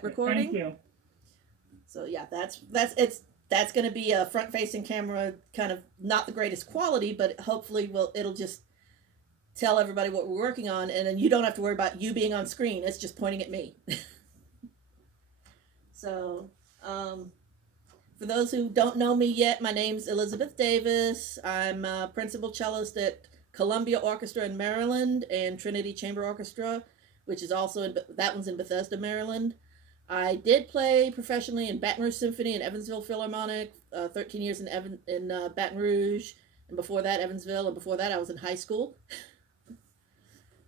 recording. Thank you. So yeah, that's going to be a front-facing camera, kind of not the greatest quality, but hopefully it'll just tell everybody what we're working on, and then you don't have to worry about you being on screen. It's just pointing at me. So, for those who don't know me yet, my name's Elizabeth Davis. I'm a principal cellist at Columbia Orchestra in Maryland and Trinity Chamber Orchestra, which is also that one's in Bethesda, Maryland. I did play professionally in Baton Rouge Symphony and Evansville Philharmonic, 13 years in Baton Rouge, and before that Evansville, and before that I was in high school.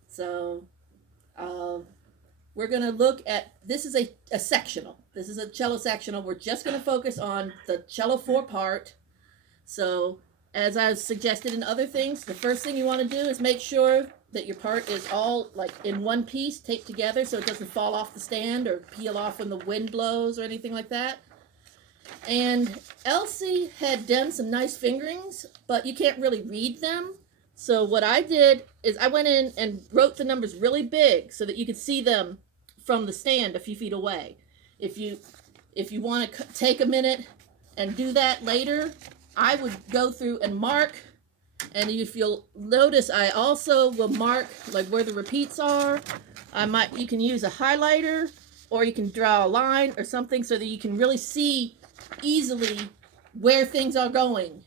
So, uh, we're going to look at, this is a sectional. This is a cello sectional. We're just going to focus on the cello 4 part. So, as I've suggested in other things, the first thing you want to do is make sure that your part is all like in one piece, taped together, so it doesn't fall off the stand or peel off when the wind blows or anything like that. And Elsie had done some nice fingerings, but you can't really read them. So what I did is I went in and wrote the numbers really big so that you could see them from the stand a few feet away. If you want to take a minute and do that later, I would go through and mark. And if you'll notice, I also will mark like where the repeats are. You can use a highlighter, or you can draw a line or something so that you can really see easily where things are going.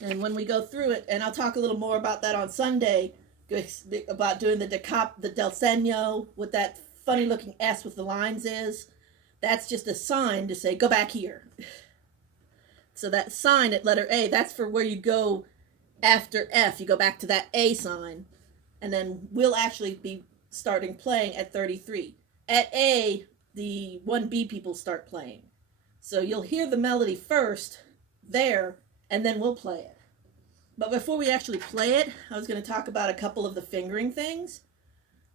And when we go through it, and I'll talk a little more about that on Sunday, about doing the del segno, what that funny looking S with the lines is. That's just a sign to say, go back here. So that sign at letter A, that's for where you go after F. You go back to that A sign. And then we'll actually be starting playing at 33. At A, the 1B people start playing. So you'll hear the melody first there, and then we'll play it. But before we actually play it, I was going to talk about a couple of the fingering things.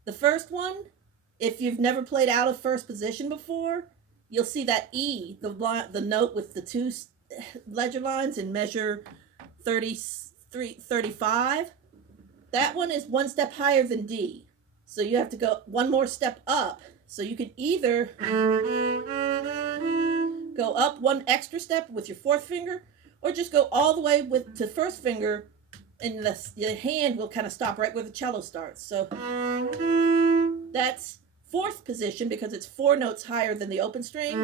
The first one, if you've never played out of first position before, you'll see that E, the note with the two ledger lines in measure 35. That one is one step higher than D. So you have to go one more step up. So you can either go up one extra step with your fourth finger, or just go all the way to first finger, and the hand will kind of stop right where the cello starts. So that's fourth position because it's 4 notes higher than the open string.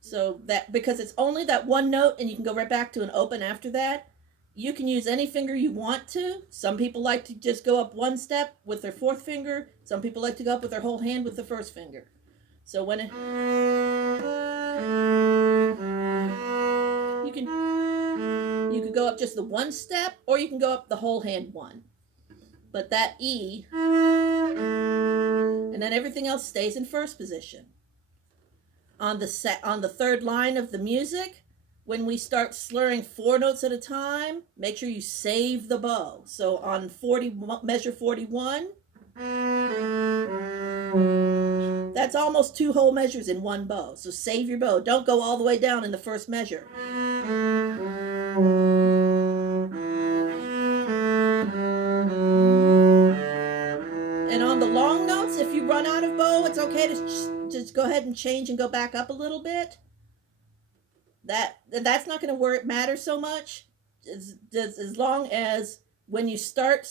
So that, because it's only that one note and you can go right back to an open after that, you can use any finger you want to. Some people like to just go up one step with their fourth finger. Some people like to go up with their whole hand with the first finger. So when you could go up just the one step, or you can go up the whole hand one. But that E, and then everything else stays in first position. On the third line of the music, when we start slurring 4 notes at a time, make sure you save the bow. So on measure 41, that's almost 2 whole measures in one bow. So save your bow. Don't go all the way down in the first measure. And on the long notes, if you run out of bow, it's okay to just go ahead and change and go back up a little bit. That's not going to matter so much, as long as when you start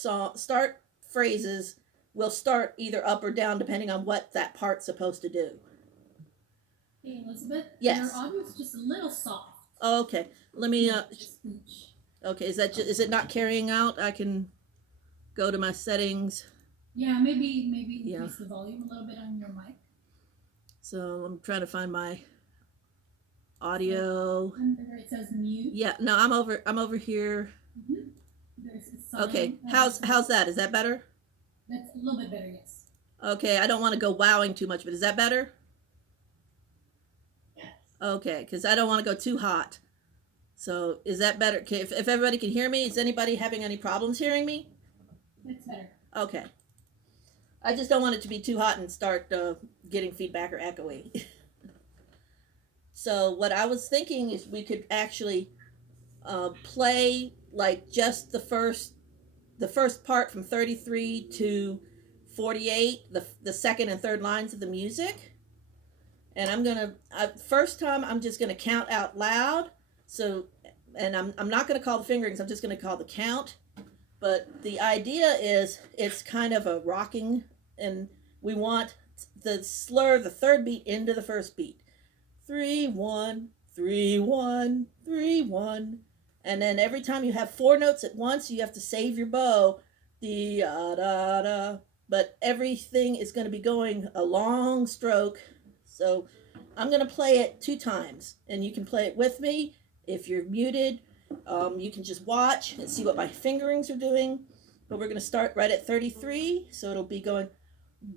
phrases, we'll start either up or down depending on what that part's supposed to do. Hey Elizabeth, yes. Your audio's just a little soft. Oh, okay. Let me. Okay, is it not carrying out? I can go to my settings. Yeah, maybe increase the volume a little bit on your mic. So I'm trying to find my audio. Under it says mute. Yeah, no, I'm over here. Mm-hmm. Okay, how's that? Is that better? That's a little bit better, yes. Okay, I don't want to go wowing too much, but is that better? Yes. Okay, because I don't want to go too hot. So is that better? Okay, if everybody can hear me, is anybody having any problems hearing me? That's better. Okay. I just don't want it to be too hot and start getting feedback or echoing. So what I was thinking is we could actually play like just the first part from 33 to 48, the second and third lines of the music. And I'm gonna first time I'm just gonna count out loud. So, and I'm not gonna call the fingerings. I'm just gonna call the count. But the idea is it's kind of a rocking, and we want the slur, the third beat into the first beat. 3-1, 3-1, 3-1. And then every time you have four notes at once, you have to save your bow. Da da da. But everything is going to be going a long stroke. So I'm going to play it 2 times, and you can play it with me. If you're muted, you can just watch and see what my fingerings are doing. But we're going to start right at 33. So it'll be going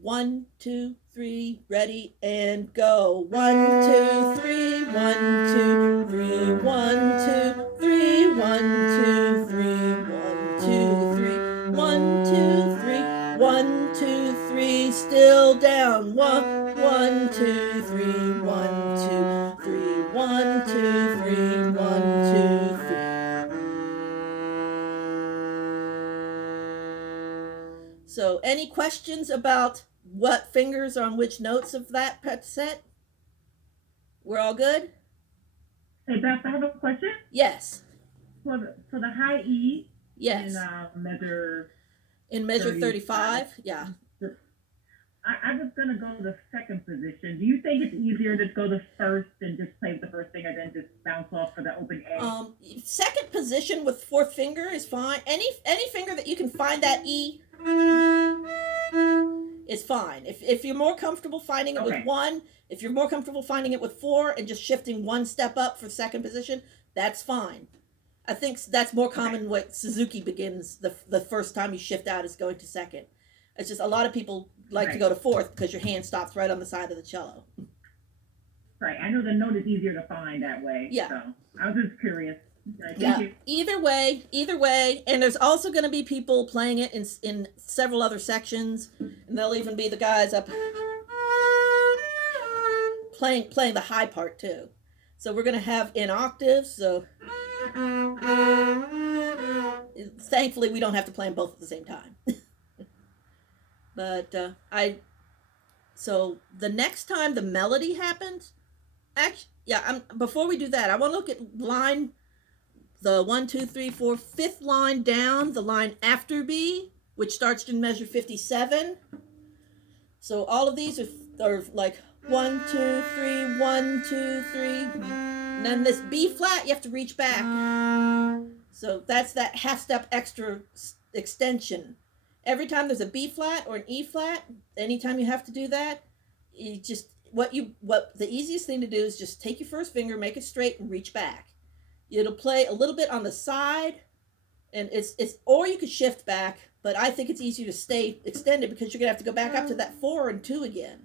1, 2, 3, ready, and go. 1, 2, 3, 1, 2, 3, 1, 2, 3, 1, 2, 3, 1, 2, 3, 1, 2, 3, 1, 2, 3, still down. 1, 1, 2, 3, 1, 2, 3, 1, 2, 3, 1, 2, 3. So, any questions about what fingers are on which notes of that set? We're all good? Hey, Beth, I have a question. Yes. For the high E Yes. In measure 35, yeah. I was going to go to the second position. Do you think it's easier to go to first and just play the first finger, then just bounce off for the open A? Second position with fourth finger is fine. Any finger that you can find that E is fine. If you're more comfortable finding it with 1, if you're more comfortable finding it with 4 and just shifting 1 step up for second position, that's fine. I think that's more common what Suzuki begins the first time you shift out is going to second. It's just a lot of people like to go to fourth because your hand stops right on the side of the cello. Right. I know the note is easier to find that way. Yeah. So I was just curious. Yeah. Either way, and there's also going to be people playing it in several other sections, and there'll even be the guys up playing the high part too. So we're going to have in octaves. So thankfully we don't have to play them both at the same time. But so the next time the melody happens, before we do that, I want to look at the 1, 2, 3, 4, 5th line down, the line after B, which starts in measure 57. So all of these are like 1, 2, 3, 1, 2, 3. And then this B flat, you have to reach back. So that's that half step extra extension. Every time there's a B flat or an E flat, anytime you have to do that, you just what the easiest thing to do is just take your first finger, make it straight, and reach back. It'll play a little bit on the side, and it's or you could shift back, but I think it's easier to stay extended because you're gonna have to go back up to that 4 and 2 again.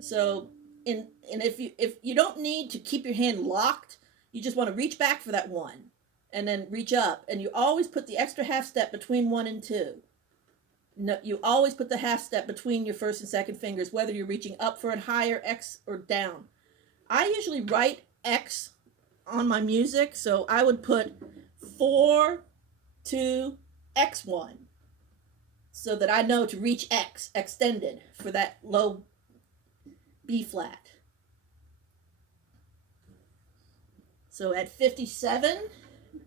So, and if you don't need to keep your hand locked, you just want to reach back for that 1, and then reach up, and you always put the extra half step between 1 and 2. No, you always put the half step between your first and second fingers, whether you're reaching up for a higher X or down. I usually write X on my music, so I would put 4, 2, X1, so that I know to reach X extended for that low B flat. So at 57.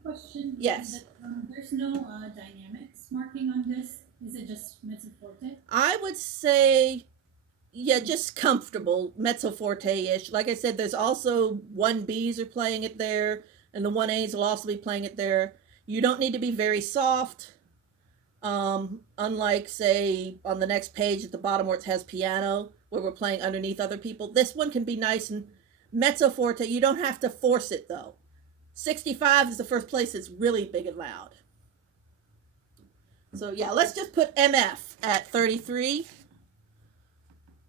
Question. Yes. There's no dynamics marking on this. Is it just mezzo forte? I would say, yeah, just comfortable mezzo forte-ish. Like I said, there's also 1Bs are playing it there, and the 1As will also be playing it there. You don't need to be very soft. Unlike, say, on the next page at the bottom where it has piano, where we're playing underneath other people. This one can be nice and mezzo forte. You don't have to force it, though. 65 is the first place that's really big and loud. So, yeah, let's just put MF at 33.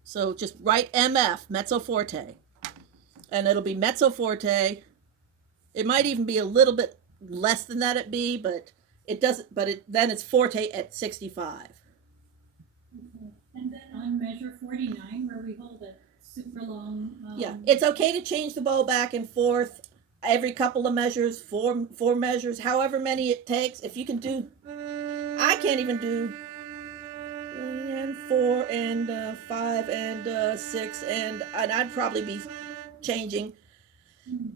So just write MF, mezzo forte. And it'll be mezzo forte. It might even be a little bit less than that at B, but it doesn't, then it's forte at 65. Okay. And then on measure 49, where we hold a super long... Yeah, it's okay to change the bow back and forth. every couple of measures, four measures, however many it takes. If you can do, I can't even do and 4 and 5 and 6 and I'd probably be changing.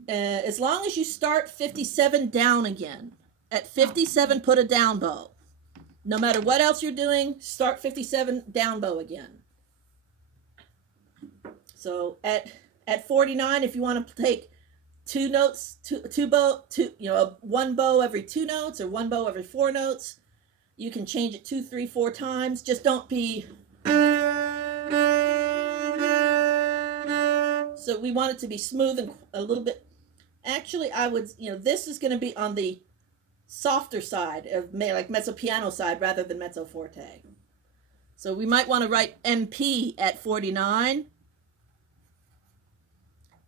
As long as you start 57 down again. At 57, put a down bow. No matter what else you're doing, start 57 down bow again. So at 49, if you want to take two notes, one bow every 2 notes or one bow every 4 notes, you can change it 2, 3, 4 times. Just don't be. So we want it to be smooth and a little bit. Actually, I would, this is going to be on the softer side of like mezzo piano side rather than mezzo forte. So we might want to write MP at 49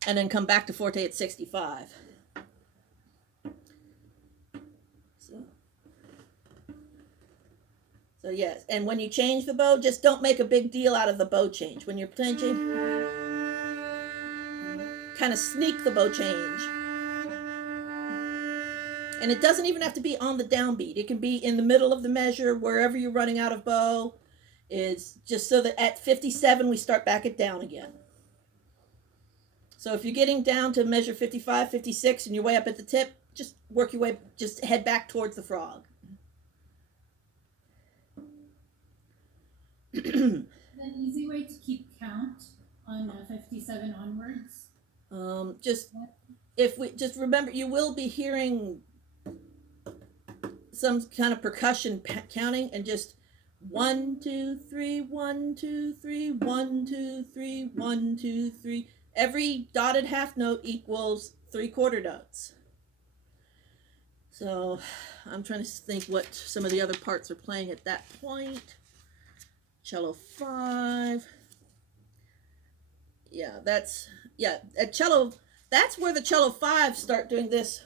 and then come back to forte at 65. So yes, and when you change the bow, just don't make a big deal out of the bow change. When you're changing, kind of sneak the bow change. And it doesn't even have to be on the downbeat. It can be in the middle of the measure, wherever you're running out of bow. Is just so that at 57, we start back it down again. So if you're getting down to measure 55, 56, and you're way up at the tip, just work your way, just head back towards the frog. An easy way to keep count on 57 onwards? Just remember, you will be hearing some kind of percussion counting, and just 1, 2, 3, 1, 2, 3, 1, 2, 3, 1, 2, 3. Every dotted half note equals 3/4 notes. So I'm trying to think what some of the other parts are playing at that point. Cello 5. At cello, that's where the cello 5 start doing this.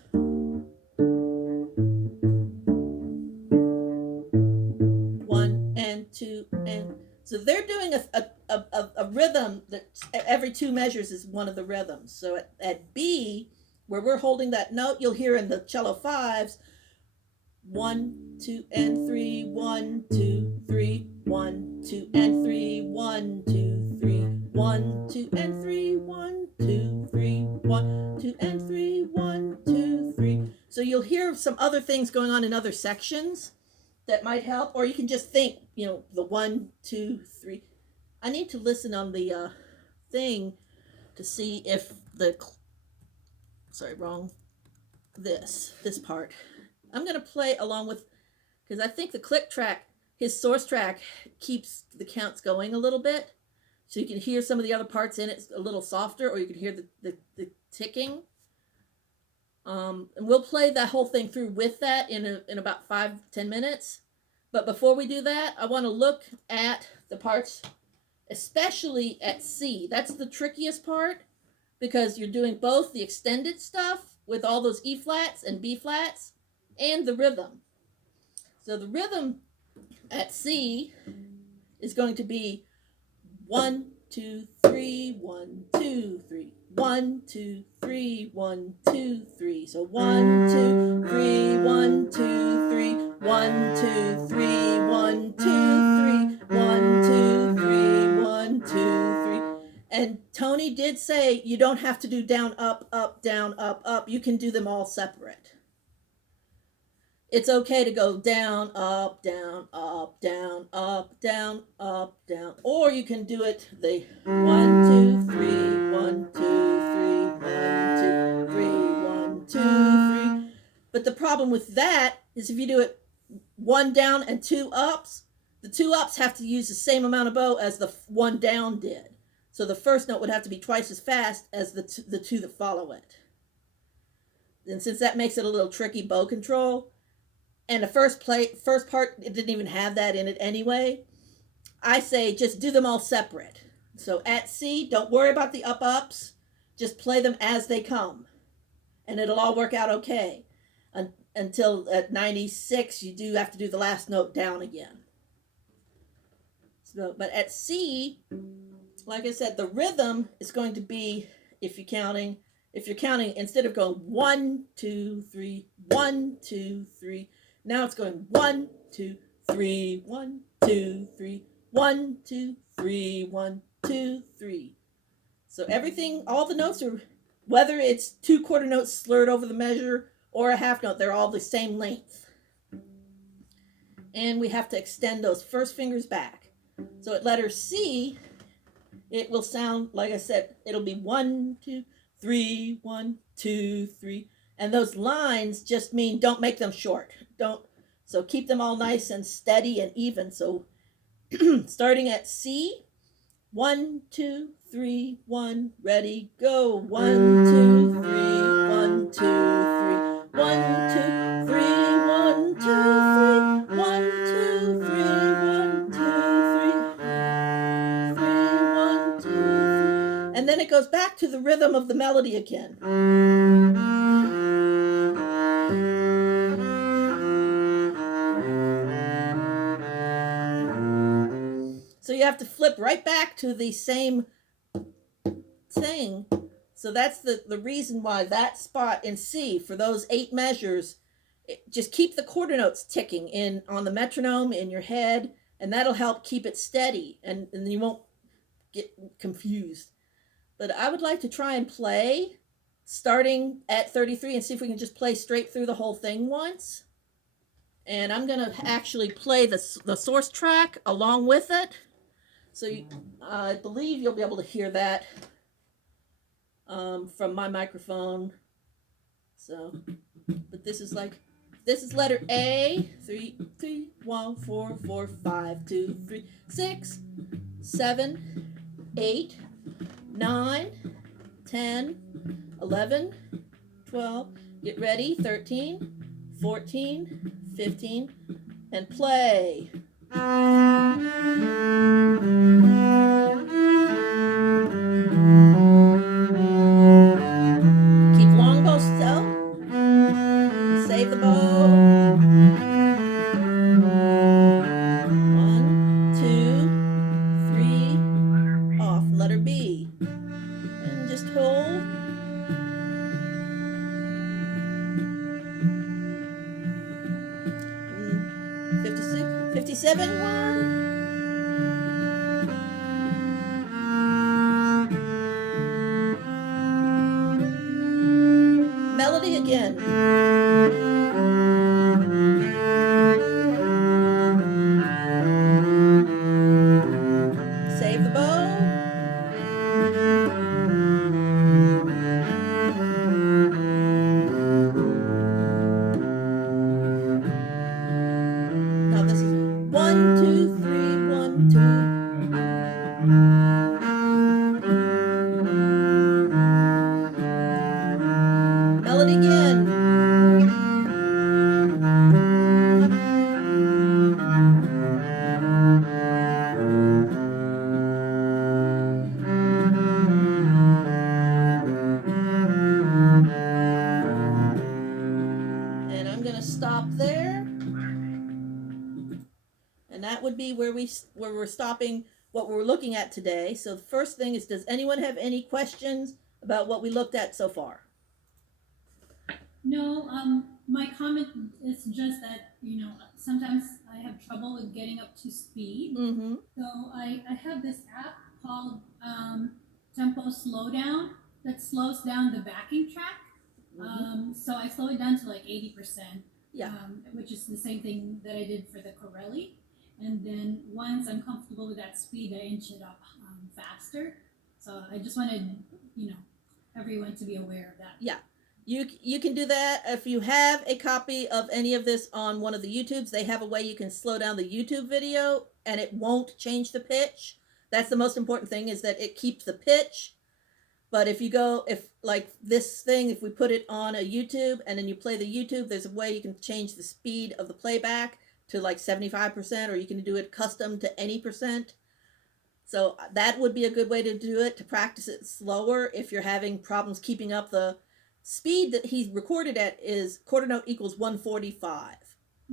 1 and 2 and so they're doing a rhythm that every 2 measures is one of the rhythms. So at B, where we're holding that note, you'll hear in the cello 5s 1, 2 and 3, 1, 2, 3, 1, 2 and 3, 1, 2, 3, 1, 2 and 3, 1, 2, 3, 1, 2 and 3, 1, 2, 3. So you'll hear some other things going on in other sections that might help, or you can just think, the 1, 2, 3. I need to listen on the thing to see if this part. I'm going to play along with, because I think the click track, his source track, keeps the counts going a little bit. So you can hear some of the other parts in it a little softer, or you can hear the ticking. And we'll play that whole thing through with that in about 5-10 minutes. But before we do that, I want to look at the parts, especially at C. That's the trickiest part, because you're doing both the extended stuff with all those E flats and B flats and the rhythm. So the rhythm at C is going to be 1, 2, 3, 1, 2, 3, 1, 2, 3, 1, 2, 3. So 1, 2, 3, 1, 2, 3, 1, 2, 3, 1, 2, 3, 1, 2, 3, 1, 2, 3. And Tony did say you don't have to do down, up, up, down, up, up. You can do them all separate. It's okay to go down, up, down, up, down, up, down, up, down. Or you can do it the 1, 2, 3, 1, 2, 3, 1, 2, 3, 1, 2, 3. But the problem with that is if you do it 1 down and 2 ups, the 2 ups have to use the same amount of bow as the 1 down did. So the first note would have to be twice as fast as the 2 that follow it. And since that makes it a little tricky bow control, and the first part, it didn't even have that in it anyway, I say just do them all separate. So at C, don't worry about the up-ups. Just play them as they come. And it'll all work out okay. Until at 96, you do have to do the last note down again. So, but at C, like I said, the rhythm is going to be, if you're counting, if you're counting, instead of going 1, 2, 3, 1, 2, 3, now it's going 1, 2, 3, 1, 2, 3, 1, 2, 3, 1, 2, 3. So everything, all the notes are, whether it's 2 quarter notes slurred over the measure or a half note, they're all the same length. And we have to extend those first fingers back. So at letter C, it will sound, like I said, it'll be 1, 2, 3, 1, 2, 3. And those lines just mean don't make them short. So keep them all nice and steady and even. So starting at C, 1, 2, 3, 1, ready, go. 1, 2, 3, 1, 2, 3, 1, 2, 3, 1, 2, 3, 1, 2, 3, 1, 2, 3, 1, 2, 3. And then it goes back to the rhythm of the melody again. So you have to flip right back to the same thing. So that's the reason why that spot in C, for those 8 measures, just keep the quarter notes ticking in on the metronome in your head, and that'll help keep it steady, and you won't get confused. But I would like to try and play starting at 33 and see if we can just play straight through the whole thing once. And I'm going to actually play the source track along with it. So I believe you'll be able to hear that from my microphone. So, but this is letter A. 3, 3, 1, 4, 4, 5, 2, 3, 6, 7, 8, 9, 10, 11, 12. Get ready. 13, 14, 15, and play. Keep long bow still. Save the bow. 1, 2, 3, off. Letter B. And just hold. And 56, 57, 1. Melody again. Save the bow. Now this is 1, 2, 3, 1, 2. Melody again. And I'm going to stop there. And that would be where we're stopping what we're looking at today. So the first thing is, does anyone have any questions about what we looked at so far? No, my comment is just that, sometimes I have trouble with getting up to speed. Mm-hmm. So I have this app called Tempo Slowdown that slows down the backing track. Mm-hmm. So I slow it down to like 80%, Yeah. which is the same thing that I did for the Corelli. And then once I'm comfortable with that speed, I inch it up faster. So I just wanted, everyone to be aware of that. Yeah. You can do that. If you have a copy of any of this on one of the YouTubes, they have a way you can slow down the YouTube video and it won't change the pitch. That's the most important thing, is that it keeps the pitch. But if like this thing, if we put it on a YouTube and then you play the YouTube, there's a way you can change the speed of the playback to like 75%, or you can do it custom to any percent. So that would be a good way to do it, to practice it slower if you're having problems keeping up. The speed that he's recorded at is quarter note equals 145.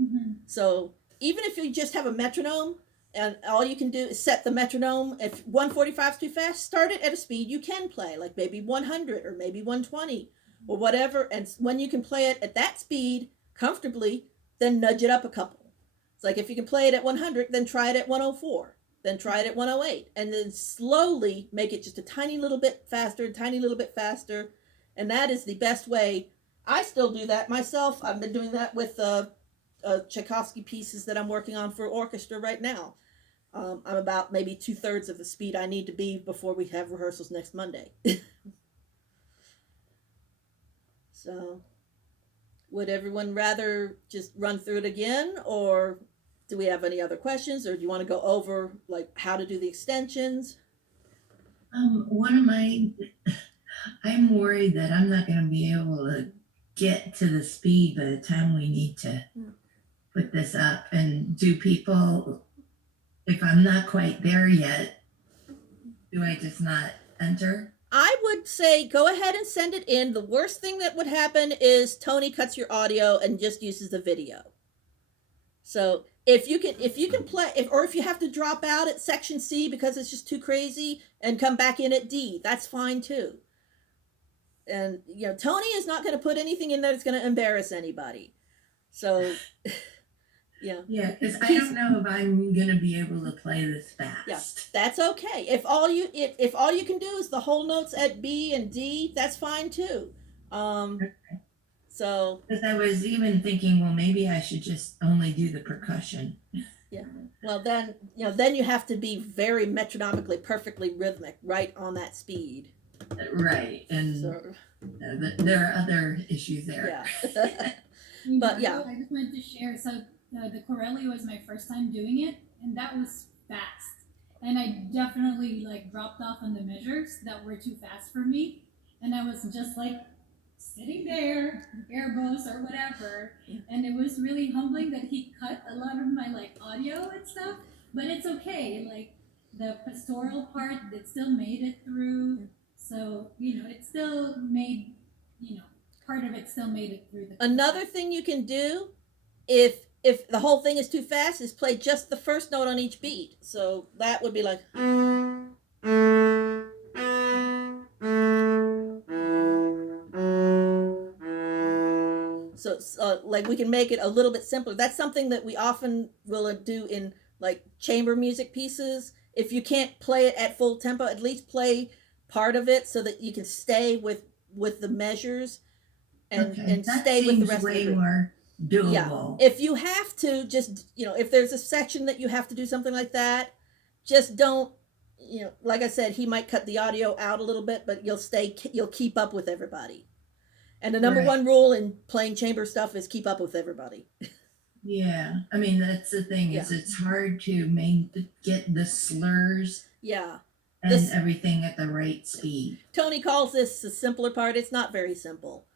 Mm-hmm. So even if you just have a metronome, And all you can do is set the metronome. If 145 is too fast, start it at a speed you can play, like maybe 100 or maybe 120 or whatever. And when you can play it at that speed comfortably, then nudge it up a couple. It's like if you can play it at 100, then try it at 104, then try it at 108, and then slowly make it just a tiny little bit faster, tiny little bit faster. And that is the best way. I still do that myself. I've been doing that with Tchaikovsky pieces that I'm working on for orchestra right now. I'm about maybe 2/3 of the speed I need to be before we have rehearsals next Monday. So, would everyone rather just run through it again, or do we have any other questions, or do you want to go over like how to do the extensions? One of my, I'm worried that I'm not going to be able to get to the speed by the time we need to put this up. And do people, if I'm not quite there yet, do I just not enter? I would say go ahead and send it in. The worst thing that would happen is Tony cuts your audio and just uses the video. So if you can play, if you have to drop out at section C because it's just too crazy and come back in at D, that's fine too. And Tony is not going to put anything in there that's going to embarrass anybody. So Yeah, because I don't know if I'm going to be able to play this fast. Yeah, that's okay. If all you can do is the whole notes at B and D, that's fine too. Okay. So because I was even thinking, well, maybe I should just only do the percussion. Yeah. Well, then you have to be very metronomically perfectly rhythmic, right on that speed. Right, and So, there are other issues there. Yeah. But yeah, I just wanted to share. So the Corelli was my first time doing it, and that was fast. And I definitely dropped off on the measures that were too fast for me, and I was just sitting there, airbus or whatever, and it was really humbling that he cut a lot of my audio and stuff. But it's okay. The pastoral part, it still made it through. So it still made part of it still made it through the. Another thing you can do, if the whole thing is too fast, is play just the first note on each beat. So that would be like. So we can make it a little bit simpler. That's something that we often will do in chamber music pieces. If you can't play it at full tempo, at least play part of it so that you can stay with the measures and stay with the rest of the group. More doable. Yeah. If you have to, just if there's a section that you have to do something like that, just don't. Like I said, he might cut the audio out a little bit, but you'll keep up with everybody. And the number one rule in playing chamber stuff is keep up with everybody. Yeah, I mean that's the thing is it's hard to get the slurs. Yeah. And everything at the right speed. Tony calls this the simpler part. It's not very simple.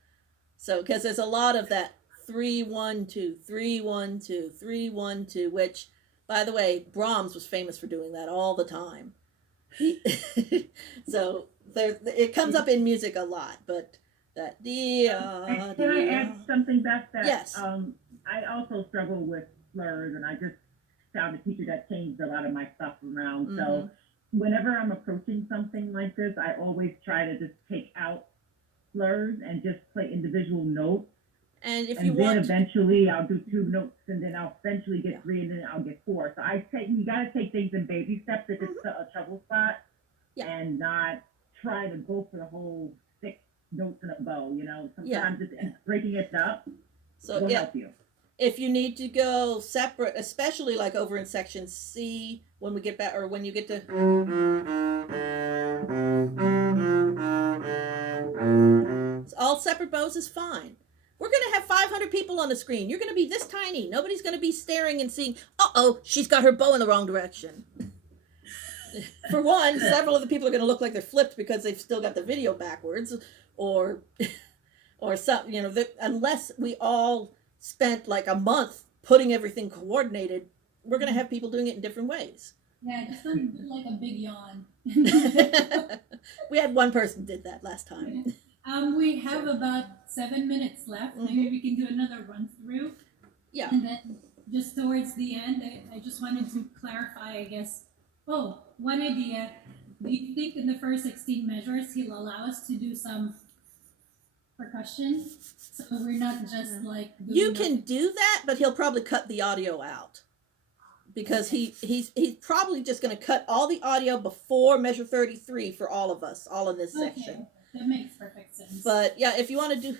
So because there's a lot of that 3-1-2, 3-1-2, 3-1-2, which, by the way, Brahms was famous for doing that all the time. So it comes up in music a lot, but that Can I add something back that yes. I also struggle with slurs, and I just found a teacher that changed a lot of my stuff around. Mm-hmm. So whenever I'm approaching something like this, I always try to just take out slurs and just play individual notes. And then eventually I'll do 2 notes, and then I'll eventually get 3, and then I'll get 4. So you got to take things in baby steps if it's a trouble spot, and not try to go for the whole 6 notes in a bow. Sometimes just breaking it up will help you. If you need to go separate, especially over in section C, when we get back, or when you get to all separate bows is fine. We're going to have 500 people on the screen. You're going to be this tiny. Nobody's going to be staring and seeing, she's got her bow in the wrong direction. For one, several of the people are going to look like they're flipped because they've still got the video backwards, or some, unless we all spent a month putting everything coordinated, we're going to have people doing it in different ways. Yeah, just a big yawn. We had one person did that last time. We have about 7 minutes left. Maybe we can do another run through. Yeah. And then just towards the end, I just wanted to clarify, I guess. Oh, one idea. Do you think in the first 16 measures he'll allow us to do some percussion? So we're not just like doing You can do that, but he'll probably cut the audio out. Because he's probably just going to cut all the audio before measure 33 for all of us, all in this section. Okay, that makes perfect sense. But yeah, if you want to do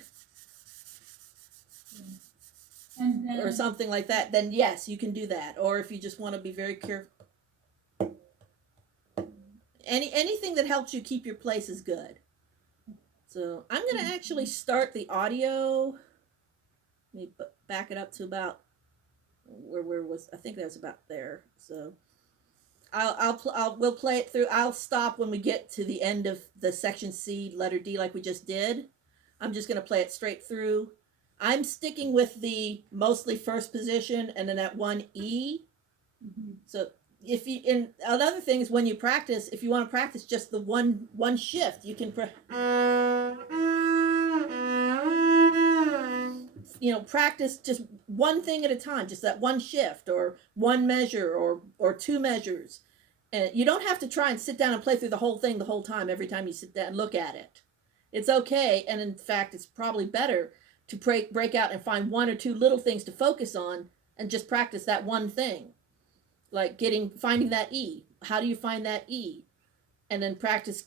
and then, or something like that, then yes, you can do that. Or if you just want to be very careful, anything that helps you keep your place is good. So I'm going to actually start the audio. Let me back it up to about where was I think that was about there. So we'll play it through. I'll stop when we get to the end of the section C, letter D, like we just did. I'm just going to play it straight through. I'm sticking with the mostly first position and then that one E. mm-hmm. So if you, and another thing is when you practice, if you want to practice just the one shift, you can practice just one thing at a time, just that one shift or one measure or two measures. And you don't have to try and sit down and play through the whole thing the whole time every time you sit down and look at it. It's okay, and in fact, it's probably better to break out and find one or two little things to focus on and just practice that one thing. Like finding that E. How do you find that E? And then practice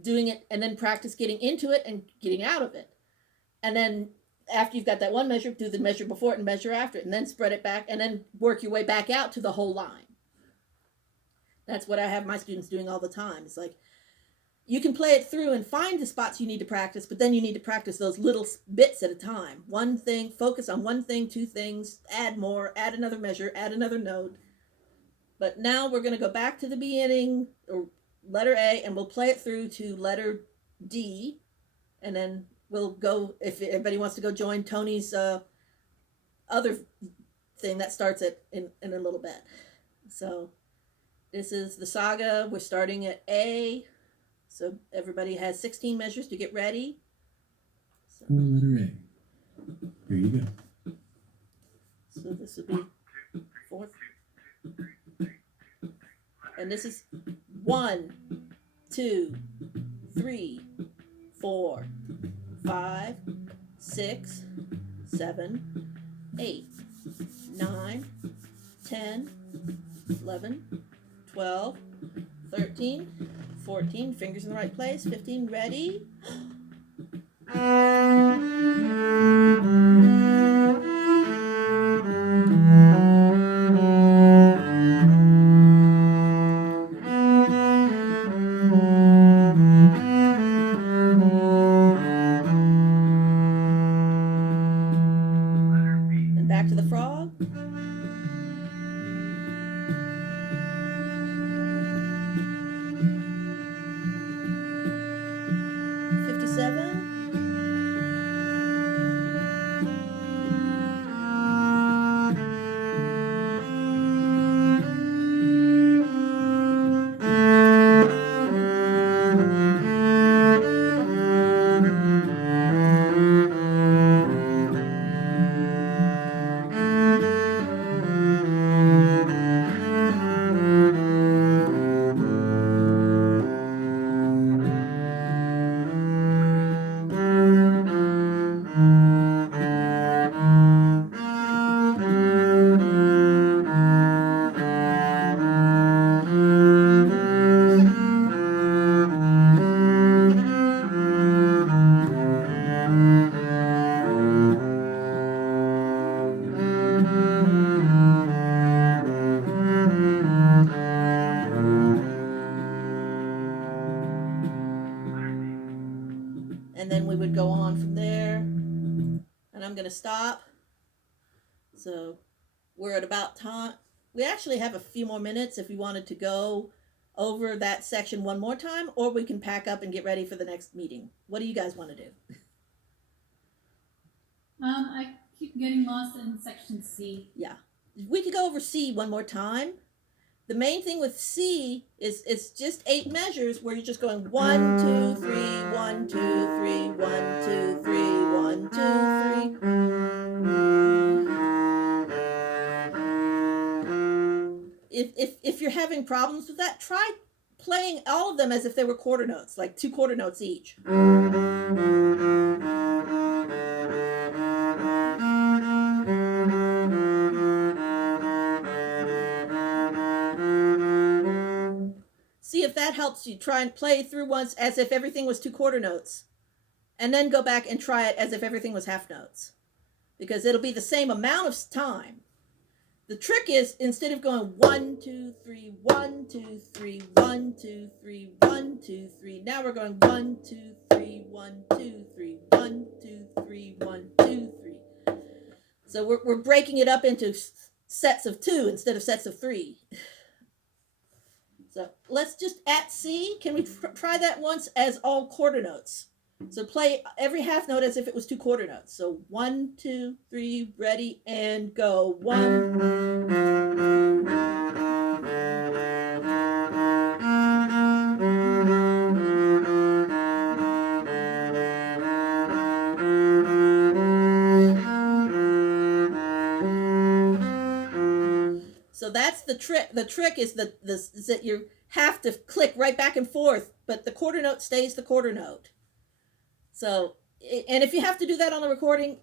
doing it, and then practice getting into it and getting out of it. And then after you've got that one measure, do the measure before it and measure after it, and then spread it back, and then work your way back out to the whole line. That's what I have my students doing all the time. It's like, you can play it through and find the spots you need to practice, but then you need to practice those little bits at a time. One thing, focus on one thing, two things, add more, add another measure, add another note. But now we're going to go back to the beginning, or letter A, and we'll play it through to letter D, and then we'll go, if everybody wants to go join Tony's other thing that starts in a little bit. So this is the saga. We're starting at A. So everybody has 16 measures to get ready. So, for letter A. Here you go. So this would be fourth. And this is 1, 2, 3, 4, 5, 6, 7, 8, 9, 10, 11, 12, 13, 14, fingers in the right place, 15, ready. And back to the frog. And then we would go on from there. And I'm going to stop. So we're at about time. We actually have a few more minutes if we wanted to go over that section one more time, or we can pack up and get ready for the next meeting. What do you guys want to do? I keep getting lost in section C. Yeah. We could go over C one more time. The main thing with C is it's just 8 measures where you're just going 1, 2, 3, 1, 2, 3, 1, 2, 3, 1, 2, 3. if you're having problems with that, try playing all of them as if they were quarter notes, like 2 quarter notes each. See if that helps you. Try and play through once as if everything was 2 quarter notes, and then go back and try it as if everything was half notes, because it'll be the same amount of time. The trick is, instead of going 1 2 3 1 2 3 1 2 3 1 2 3, now we're going 1 2 3 1 2 3 1 2 3 1 2 3. So we're breaking it up into sets of 2 instead of sets of 3. So let's just at C. Can we try that once as all quarter notes? So play every half note as if it was 2 quarter notes. So 1 2 3, ready, and go. 1. So that's the trick. The trick is is that you have to click right back and forth, but the quarter note stays the quarter note. So, and if you have to do that on the recording,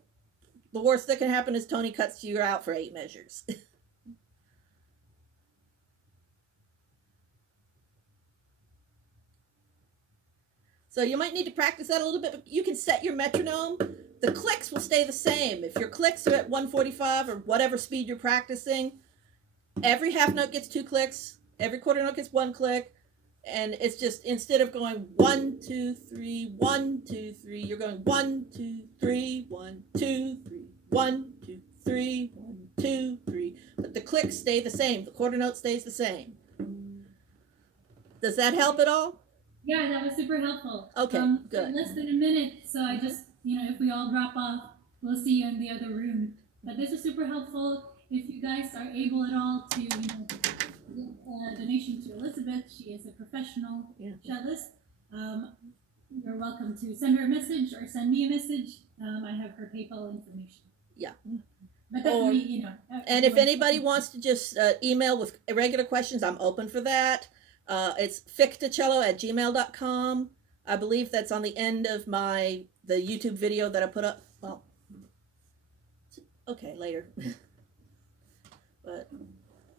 the worst that can happen is Tony cuts you out for 8 measures. So you might need to practice that a little bit, but you can set your metronome. The clicks will stay the same. If your clicks are at 145 or whatever speed you're practicing, every half note gets 2 clicks, every quarter note gets 1 click, and it's just, instead of going 1 2 3 1 2 3, you're going 1 2 3 1 2 3 1 2 3 1 2 3. But the clicks stay the same. The quarter note stays the same. Does that help at all? Yeah, that was super helpful. Okay, good. Less than a minute, so I just, if we all drop off, we'll see you in the other room. But this is super helpful. If you guys are able at all to, give a donation to Elizabeth, she is a professional cellist. You're welcome to send her a message or send me a message. I have her PayPal information. Yeah. But definitely, and if anybody wants to just email with regular questions, I'm open for that. It's fictacello@gmail.com. I believe that's on the end of the YouTube video that I put up. Well, okay, later. But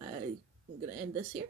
I'm going to end this here.